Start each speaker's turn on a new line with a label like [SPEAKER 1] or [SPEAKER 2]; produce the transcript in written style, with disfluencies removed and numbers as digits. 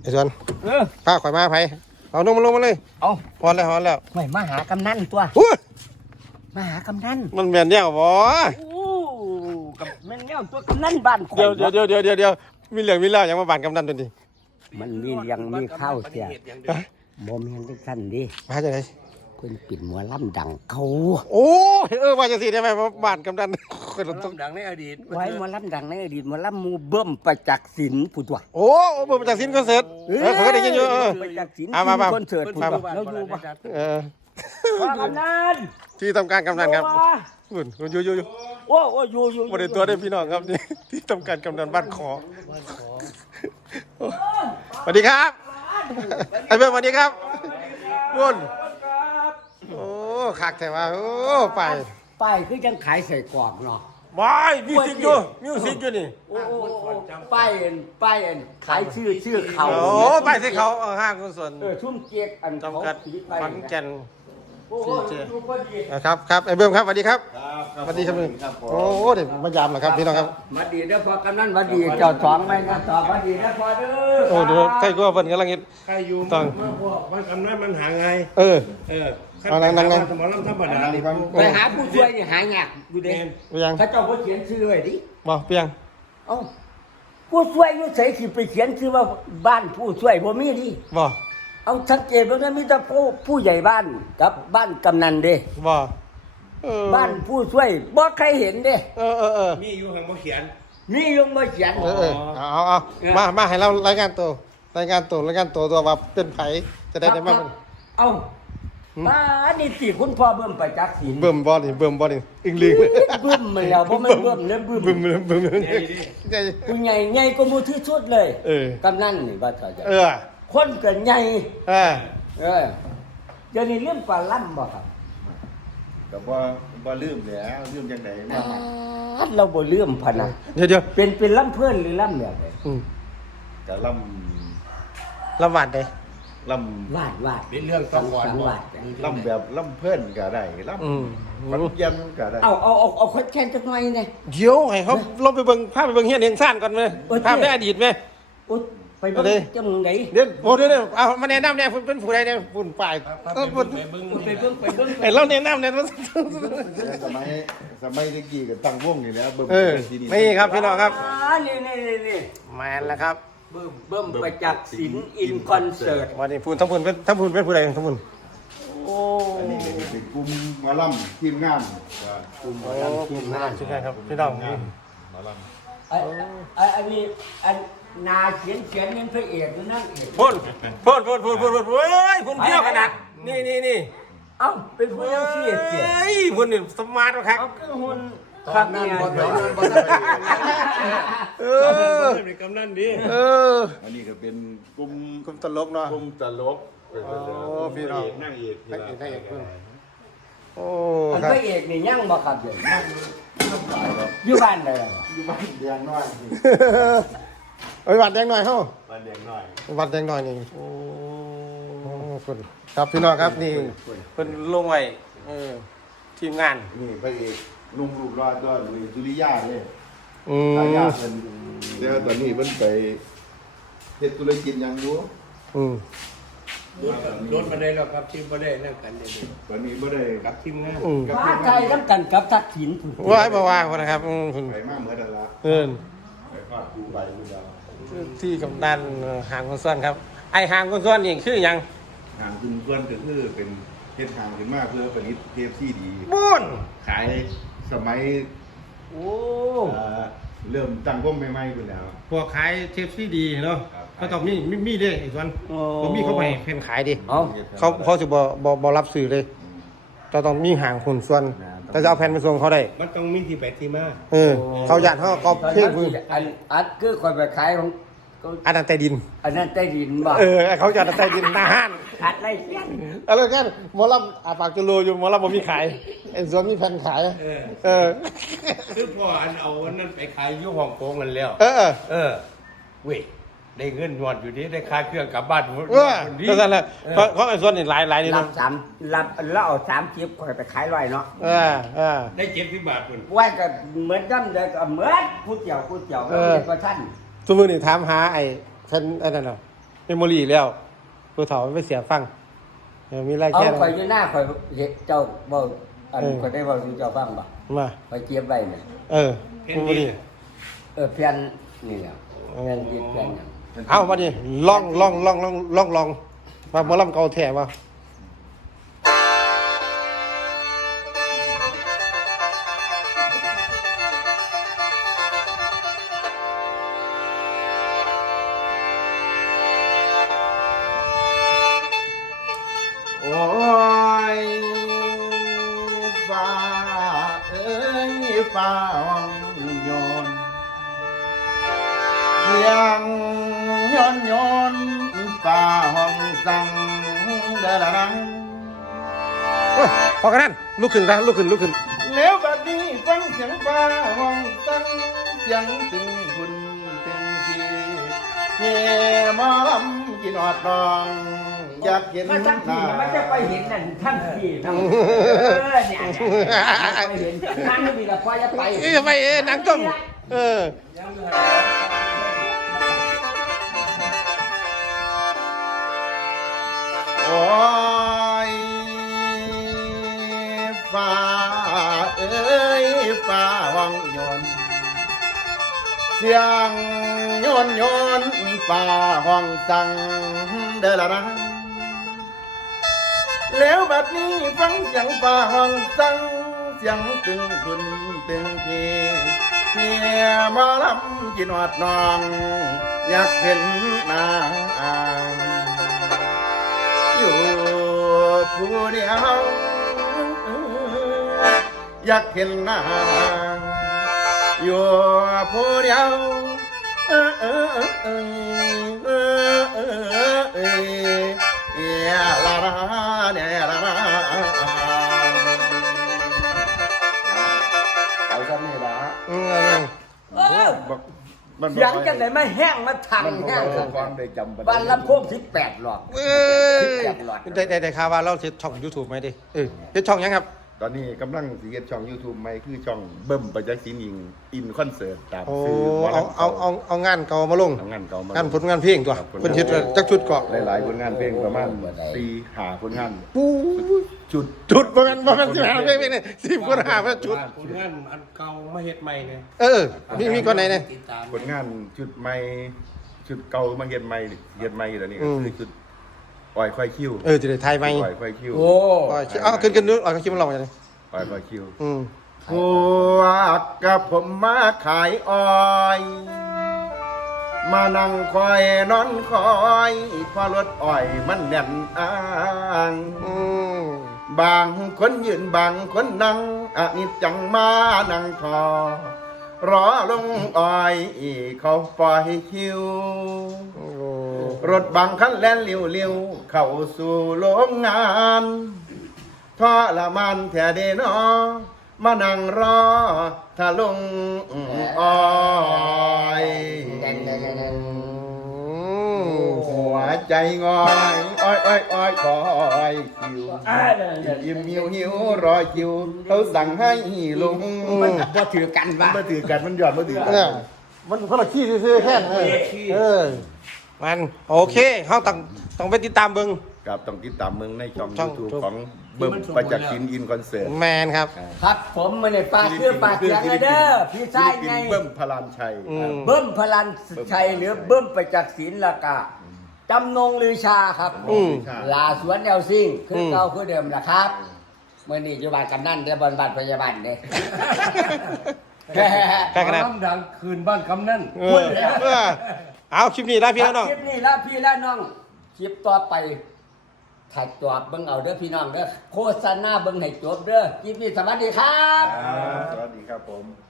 [SPEAKER 1] ส่วนข้าข่อยมาไผเอาลงมาเลย
[SPEAKER 2] เอา
[SPEAKER 1] ฮอนแล้ว
[SPEAKER 2] ไม่มาหากำนันตัวมาหากำนัน
[SPEAKER 1] มันแม่นแนวบ่
[SPEAKER 2] โอ้กับแม่นแนวตัวกำนันบ้านข่อย
[SPEAKER 1] เดี๋ยวมีเรื่องมีเล่าอย่างมาบ้านกำนันตัวนี้
[SPEAKER 2] มันมีเลี้ยงมีข้าวเสียบ่แม่นจังซั่นดิ
[SPEAKER 1] มาจังได๋
[SPEAKER 2] เพิ่นปิดหมอลำดังเขา
[SPEAKER 1] โอ้ว่าจังซี่ได้มั้ยบ้านกำนัน
[SPEAKER 3] คนต้องดังในอดีต
[SPEAKER 2] ไว้หมอลำดังในอดีตหมอลำหมู่เบิ่มประจักษ์ศิลป์ผู้ตัว
[SPEAKER 1] โอ้เบิ่มประจักษ์ศิลป์คอนเสิร์ตเขาก็ได้ยินอยู่
[SPEAKER 2] ประจักษ์ศิลป์
[SPEAKER 1] มา
[SPEAKER 2] คอนเสิร์ตผู้ตัวเราอยู่บ่กำนัน
[SPEAKER 1] ที่ทำการกำนันครับคุณอยู่
[SPEAKER 2] โอ้อยู่
[SPEAKER 1] บ่ได้ตัวได้พี่น้องครับนี่ที่ทำการกำนันบ้านขอสวัสดีครับไอ้เบิ่มสวัสดีครับวุ่นโอ้คักแท้ว่าโอ้ไป
[SPEAKER 2] คือจังขายใส่กรอบเนาะ
[SPEAKER 1] ว้ายมิวสิกอยู่นี่
[SPEAKER 2] โอ้ป้ายขายชื่อเขา
[SPEAKER 1] โอ้ป้ายที่เขาห้างคนส่วน
[SPEAKER 2] ชุ่มเกียกอัน
[SPEAKER 1] จำกัดขอนแก่น
[SPEAKER 2] CJ
[SPEAKER 1] ครับไอ้เบิ้มครับสวัสดีครับสวัสดีครับโอ้เดี๋ยวมายามเหรอครับพี่น้องครับ
[SPEAKER 2] มาดีเด้อพอกำนันมาดีเจ้าสองไม่ก็ตอบมาดีเด้อพอเด้อ
[SPEAKER 1] โอ้เดี๋ยวใครก็เพิ่นกำลังเฮ็ด
[SPEAKER 3] ใครอยู่
[SPEAKER 1] ต้อง
[SPEAKER 3] มันกำนันมันหาไง
[SPEAKER 1] นั่ง
[SPEAKER 3] สมองลำธรรมดา
[SPEAKER 2] ไปหาผู้ช่วยนี่หายากดูเด้เขาเจ้าบ่เขียนชื่อไว้ดิ
[SPEAKER 1] บ่เปียง
[SPEAKER 2] เอ้าผู้ช่วยอยู่ไสสิไปเขียนชื่อว่าบ้านผู้ช่วยบ่มีดิ
[SPEAKER 1] บ่
[SPEAKER 2] เอาชัดเจนว่ามีแต่ผู้ใหญ่บ้านกับบ้านกำนันเด้
[SPEAKER 1] บ่
[SPEAKER 2] บ้านผู้ช่วยบ่ใครเห็นเด้
[SPEAKER 3] มีอยู่หังบ่เขียน
[SPEAKER 2] มีอยู่บ่เขียน
[SPEAKER 1] เอามาให้เรารายงานตัวตัวว่าเป็นไผจะได้มา
[SPEAKER 2] เอาบ้านนี่สิคุณพ่อเบิ่มประจักษ์ศิลป์
[SPEAKER 1] เบิ่มบ่นี่อึ้งลึง
[SPEAKER 2] เบิ่มมาแล้วบ่มันเบิ่มเด้อเบิ่มผู้ใหญ่ก็มูที่สุดเลยกำนันนี่ว่าเขาจะคนก็ใหญ่เดี๋ยวนี้เรื่องปลาล่ำบ่ครับ
[SPEAKER 3] ก็บ่ลืมแล้วลืมจังได๋
[SPEAKER 2] เราบ่ลืมพะนะ
[SPEAKER 1] เดี๋ยว
[SPEAKER 2] เป็นล่ำเพื่อนหรือล่ำแบบไหน
[SPEAKER 3] ก็
[SPEAKER 1] ล่ำหวานเด้
[SPEAKER 3] ล่ำ
[SPEAKER 2] วาด
[SPEAKER 3] เป็นเรื่องสังวรล่ำแบบล่ำเพื่อนก็ได้ล่ำมันยันก็ได้
[SPEAKER 2] เอาค่อยแค่จักหน่อยนี่
[SPEAKER 1] เดี๋ยวให้เขาลงไปเบิ่งภาพไปเบิ่งเฮียนเฮียงซ่านก่อนมั้ยภาพในอดีตมั้ย
[SPEAKER 2] ไปเบิ่งจังได๋
[SPEAKER 1] เดี๋ยวเอามาแนะนำเนี่ยเป็นผู้ใดเนี่ยปุ่นฝ่าย
[SPEAKER 2] ไปเบิ่ง
[SPEAKER 1] ไอ้เราแนะนำเนี่ย
[SPEAKER 3] สมัยตะกี้ก็ตั้งวงนี่แหละเบิ่ม
[SPEAKER 1] นี่ครับพี่น้องครับ
[SPEAKER 2] นี่
[SPEAKER 1] แมนแล้วครับ
[SPEAKER 2] เบิ่มประจักษ์ศิลป์อินคอนเสิร์ต
[SPEAKER 1] วันนี้พูนทั้งพูนเป็นผู้ใดทั้งพูน
[SPEAKER 3] โอ้อันนี้เป็นกลุ่มหมอลำทีมงาน
[SPEAKER 1] กลุ่มหมอลำทีมงานใช่ไหมครับพี่น้องห
[SPEAKER 2] มอลำอันนี้นาเขียนเป็นพระเอกหรือนั่งเอก
[SPEAKER 1] พูนเฮ้ยพูนเที่ยวขนาดนี่
[SPEAKER 2] เอ้าเป็นผู้ยังเสียเ
[SPEAKER 1] ฮ้ยพูนนี่สมาร์ทครับ
[SPEAKER 2] เอาเครื่องหุ่นครับ
[SPEAKER 3] นั่นบ่เป็นกำนันดิอันนี้ก็เป็นกลุ่ม
[SPEAKER 1] ตลกเนาะ
[SPEAKER 3] กลุ่มตลก
[SPEAKER 1] พี่น้อง
[SPEAKER 3] นั่งเอก
[SPEAKER 1] โอ้
[SPEAKER 2] พระเอกนี่ยังบ่ครับอยู่บ้านใด
[SPEAKER 3] อยู่บ้านแดงน้อย
[SPEAKER 1] วัดแดงหน่อยเฮ้า
[SPEAKER 3] วัดแดงหน่
[SPEAKER 1] อยนี่โอ้คนครับพี่น้องครับนี่เป็นลงไว้ทีมงาน
[SPEAKER 3] นี่พระเอกลุงรูปรอดด้วยสุริยาเนี่ยทายาทเป็นเดี๋ยวตอนนี้เพิ่นไปเฮ็ดธุรกิจยังอยู่
[SPEAKER 2] โดนมาได้แล้วครับทีมบ่ได้นั่งกันเด้
[SPEAKER 3] ตอนนี้บ่ได้
[SPEAKER 2] กับทีมงานกับใจนำกันกับทักษิณ
[SPEAKER 1] ว่าบ่ว่าพุ่นนะครับ
[SPEAKER 3] ไปมาเหมือนกันละไปฟาดกูไปอยู่ดาว
[SPEAKER 1] ที่กำนันหางคนซ้อนครับไอ้หางคนซ้อนนี่คือหยัง
[SPEAKER 3] หางคนซ้อนก็คือเป็นเฮ็ดหางขึ้นมาเพื่อผลิตเทปซีดี
[SPEAKER 1] บุญ
[SPEAKER 3] ขายสมัยเริ่มตั้งวงใหม่ๆพุ่นแล้ว
[SPEAKER 1] พวกขายเทปซีดีเนาะก็ต้องมีเด้อีกส่วนบ่มีเขาไปเพิ่นขายดิเขาสิบ่รับซื้อเลยต้องมีหางคนซ้อนแต่จะเอาแผ่นไปส่งเขาได้
[SPEAKER 3] มันต้องมีที่ไปที่มา
[SPEAKER 1] เขาญาติเขาก็เพิ่งมือ
[SPEAKER 2] อัดคือคนไปขายของ
[SPEAKER 1] อันนั้นใต้ดิน
[SPEAKER 2] บ่
[SPEAKER 1] เขาจะใต้ดินหน้าห้าน
[SPEAKER 2] อัดไรเสียน
[SPEAKER 1] อะไรกันหมอลำปากจุโลอยู่หมอลำบ่มีขายไอ้ส่วนมีแผ่นขาย
[SPEAKER 3] คือพอเอาอันนั้นไปขายอยู่ฮ่องกงกันแล้วเว้ยได้เงินยอดอยู่นี่ได้ค่าเครื่องกลับบ้าน
[SPEAKER 1] ดีก็นั่นแหละเพราะไอ้ส่วนนี่หลายนี่
[SPEAKER 2] รับแล้วเอา3จิ๊บค่อยไปขาย100เนาะ
[SPEAKER 3] ได้70 บาทพุ่น
[SPEAKER 2] ว่าก็เหมือนกันได้ก็เหมือนผู้เจียวก็เฮ็ดบ่ทัน
[SPEAKER 1] ซุมื้อนี่ถามหาไอ้เพิ่นอันนั้นเนาะมโมรี่แล้วผู้เฒ่าไม่เสียฟังมีไร
[SPEAKER 2] เอา
[SPEAKER 1] แค่
[SPEAKER 2] ข่อยอยู่หน้าข่อยเฮ็ดเจ้าเว้าอันข่อยได้เว้าสู่เจ้าฟังบ่
[SPEAKER 1] มา
[SPEAKER 2] ข่อยเก็บไว้น่ะ
[SPEAKER 1] เมมโมรี่
[SPEAKER 2] เพียนนี่แหละเพียนยึดเพียนหยัง
[SPEAKER 1] เอามาดิลองมาหมอลำเก่าแท้มา
[SPEAKER 3] โอ้ยฟ้าเอ้ยฟ้าห้องโยนเสียงโยนฟ้าห้องสั่งเดะละนัง
[SPEAKER 1] พอกันนั่นลุกขึ้น
[SPEAKER 3] แล้วบัดนี้ฟังเสียงฟ้าห้องสั่งเสียงตึงคุณตึงทีเฮ่มาลำกินอดรองอยากเห็นห
[SPEAKER 2] มัน
[SPEAKER 3] น้า
[SPEAKER 2] ทันทีมันจะไปเห็นนั่นทันทีนะเนี่ยไปเห็นทางนี้ละพอจะไป
[SPEAKER 1] ไปนางต้ม
[SPEAKER 3] โอ้ยฟ้าเอ้ยฟ้าห้องโยนเสียงโยนฟ้าห้องสั่งเดะละนะแล้วบัดนี้ฟังเสียงฟ้าห้องสั่งเสียงตึงคุณตึงทีเมียมาลำกินอดนองอยากเห็นหน้าอยู่ผู้เดียวอยากเห็นหน้าอยู่ผู้เดียวลาลาเนี่ยลาลาเอาซะนี่ละ
[SPEAKER 2] เสียงจังไหนไม่แห้งมาทังแห้ง
[SPEAKER 3] ฟังได้จำ
[SPEAKER 2] บ้านลำโพง18หลอด18หลอด
[SPEAKER 1] ได้ข่าวว่าเราเซ็ตช่อง YouTube ไหมดิเซ็ตช่องยังครับ
[SPEAKER 3] ตอนนี้กำลังสิเฮ็ดช่อง YouTube ใหม่คือช่องเบิ่มประจักษ์ศิลป์อินคอนเสิร์ตตาม
[SPEAKER 1] โอ้
[SPEAKER 3] ชื่อ
[SPEAKER 1] เอางานเก่ามาลง
[SPEAKER 3] เอางานเก่ามา
[SPEAKER 1] งานผลงานเพลงตัวเพิ่นเฮ็ดจักชุดเกาะ
[SPEAKER 3] หลายๆผลงานเพลงประมาณ4-5ผลงาน
[SPEAKER 1] ปูจุดบ่แม่นสิหาเพลงนี่10คนหาว่าจุด
[SPEAKER 4] ผลงานอันเก่ามาเฮ็ดใหม่เนี่ย
[SPEAKER 1] มีคนไหนเนี่ย
[SPEAKER 3] ผลงานชุดใหม่ชุดเก่ามาเฮ็ดใหม่แล้วนี่ก็คือชุดปล่อยค่อยคิว
[SPEAKER 1] จะได้ทายไหม
[SPEAKER 3] ปล่อยค่อยคิว
[SPEAKER 2] โอ้
[SPEAKER 1] เอาขึ้นนึกเอาคิดมันลองมาจัง
[SPEAKER 3] ปล่อยค่อยคิว
[SPEAKER 1] ม
[SPEAKER 3] พวกกับผมมาขายอ้อยมานั่งคอยนอนคอยพอรถอ้อยมันแน่นอ้างบางคนยืนบางคนนั่งอันนี้จังมานั่งทอรอลงอ้อยเขาปล่อยคิวรถบางคันแล่นเลี้ยวๆเข้าสู่โรงงานทรมานแท้เดนอมานั่งรอถ้าลงอ้อยหัวใจงอยอ้อยคอยคิวยิ้มหิวรอคิวเขาสั่งให้ลง
[SPEAKER 2] มันบ่ถือกันวะ
[SPEAKER 3] มาถือกันมันหย่อนมาถือกัน
[SPEAKER 1] มันคนละขี้ซื่อๆแค่มันโอเคเฮาต้องไปติดตามเบิ่ง
[SPEAKER 3] กับต้องติดตามเมืองในช่อง YouTube
[SPEAKER 1] ช่อง
[SPEAKER 3] ของเบิ่มประจักษ์ศิลป์อินคอนเสิร์ต
[SPEAKER 1] แมนครับ
[SPEAKER 2] ครับผมมันเนี่ยปากคือปากเสียงเลยเด้อพี่ชายไง
[SPEAKER 3] เบิ่มพลานชัย
[SPEAKER 2] เบิ้มพลันชัยหรือเบิ้มประจักษ์ศิลป์ละกะจำนงลือชาครับลาสวนแนวซิ่งคือเก่าคือเดิมนะครับเมื่อนี้อยู่บ้านกำนันเด้อบนบ้านพยาบาลเด้
[SPEAKER 1] แค่กันนะ
[SPEAKER 4] น้ำดังคืนบ้านกำนัน
[SPEAKER 1] เอาคลิปนี้ลาพี่แล้วน้อง
[SPEAKER 2] คลิปนี้ละพี่และน้องคลิปต่อไปถ่ายตัวเบิ่งเอาเด้อพี่น้องเด้อโฆษณาเบิ่งให้จบเด้อคลิปนี้สวัสดีครับ
[SPEAKER 3] สวัสดีครับผม